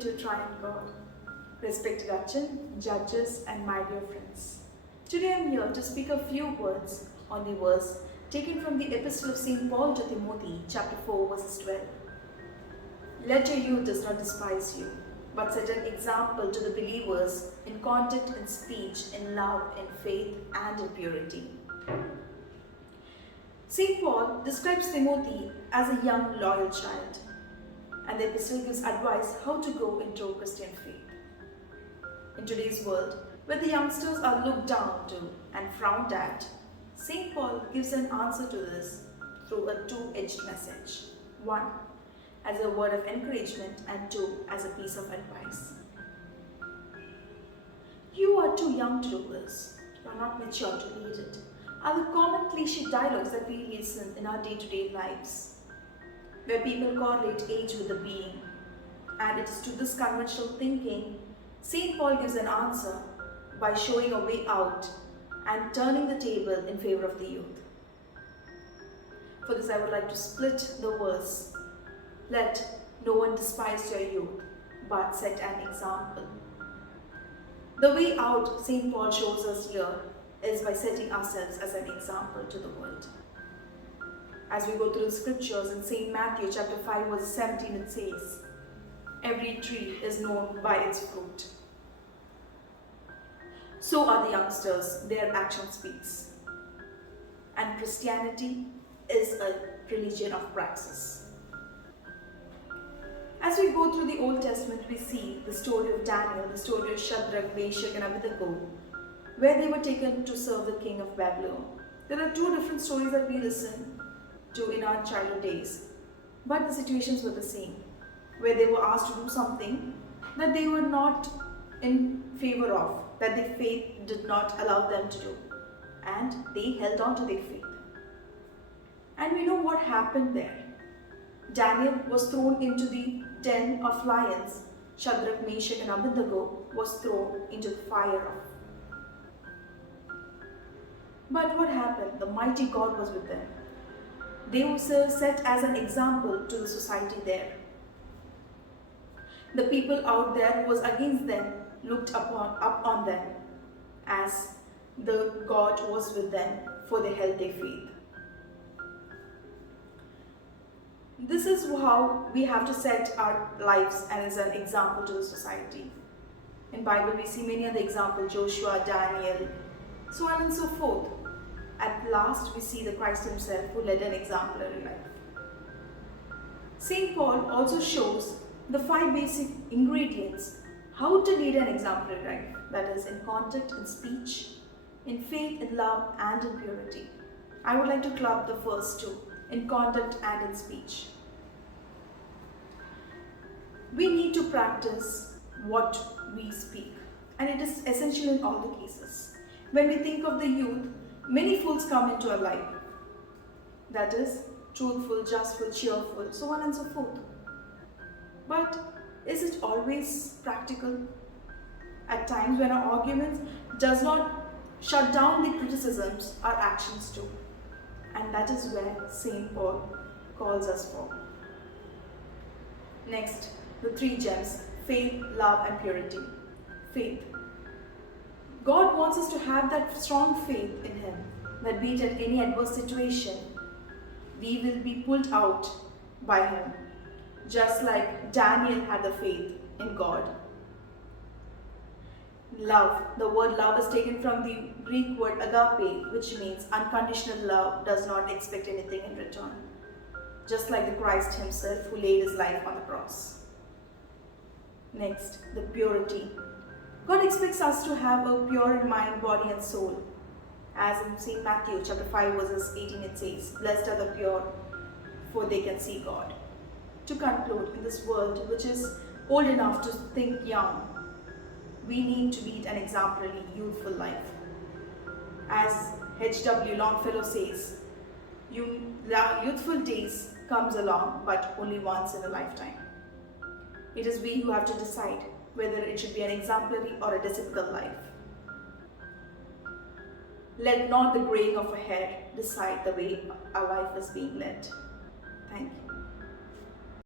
to Triune God. Respected Achan, judges and my dear friends. Today I am here to speak a few words on the verse taken from the Epistle of St. Paul to Timothy, chapter 4, verses 12. Let your youth does not despise you, but set an example to the believers in conduct and speech, in love, in faith, and in purity. St. Paul describes Timothy as a young, loyal child, and the epistle gives advice how to grow into Christian faith. In today's world, where the youngsters are looked down to and frowned at, St. Paul gives an answer to this through a two-edged message. One, as a word of encouragement, and two, as a piece of advice. You are too young to do this. You are not mature to lead it. Are the common cliche dialogues that we listen in our day-to-day lives, where people correlate age with the being. And it is to this conventional thinking, St. Paul gives an answer by showing a way out and turning the table in favor of the youth. For this, I would like to split the verse. Let no one despise your youth, but set an example. The way out St. Paul shows us here is by setting ourselves as an example to the world. As we go through the scriptures in St. Matthew chapter 5 verse 17, it says, every tree is known by its fruit. So are the youngsters, their action speaks. And Christianity is a religion of praxis. As we go through the Old Testament, we see the story of Daniel, the story of Shadrach, Meshach and Abednego, where they were taken to serve the king of Babylon. There are two different stories that we listen to in our childhood days, but the situations were the same, where they were asked to do something that they were not in favor of, that their faith did not allow them to do, and they held on to their faith. And we know what happened there. Daniel was thrown into the den of lions. Shadrach, Meshach and Abednego was thrown into the fire of. But what happened? The mighty God was with them. They were set as an example to the society there. The people out there who was against them looked up on them as the God was with them, for they held their faith. This is how we have to set our lives as an example to the society. In Bible we see many other examples, Joshua, Daniel, so on and so forth. At last we see the Christ himself who led an exemplary life. St. Paul also shows the 5 basic ingredients how to lead an exemplary life, that is in conduct, in speech, in faith, in love and in purity. I would like to club the first two, in conduct and in speech. We need to practice what we speak, and it is essential in all the cases. When we think of the youth, many fools come into our life, that is truthful, justful, cheerful, so on and so forth. But is it always practical? At times when our arguments does not shut down the criticisms, our actions do. And that is where St. Paul calls us for. Next, the 3 gems, faith, love and purity. Faith. God wants us to have that strong faith in Him, that be it at any adverse situation, we will be pulled out by Him, just like Daniel had the faith in God. Love. The word love is taken from the Greek word agape, which means unconditional love does not expect anything in return, just like the Christ himself who laid his life on the cross. Next, the purity. God expects us to have a pure mind, body and soul. As in St. Matthew chapter 5 verses 18 it says, blessed are the pure, for they can see God. To conclude, in this world which is old enough to think young, we need to lead an exemplary youthful life. As H.W. Longfellow says, youthful days comes along but only once in a lifetime. It is we who have to decide whether it should be an exemplary or a disciplined life. Let not the graying of a hair decide the way our life is being led. Thank you.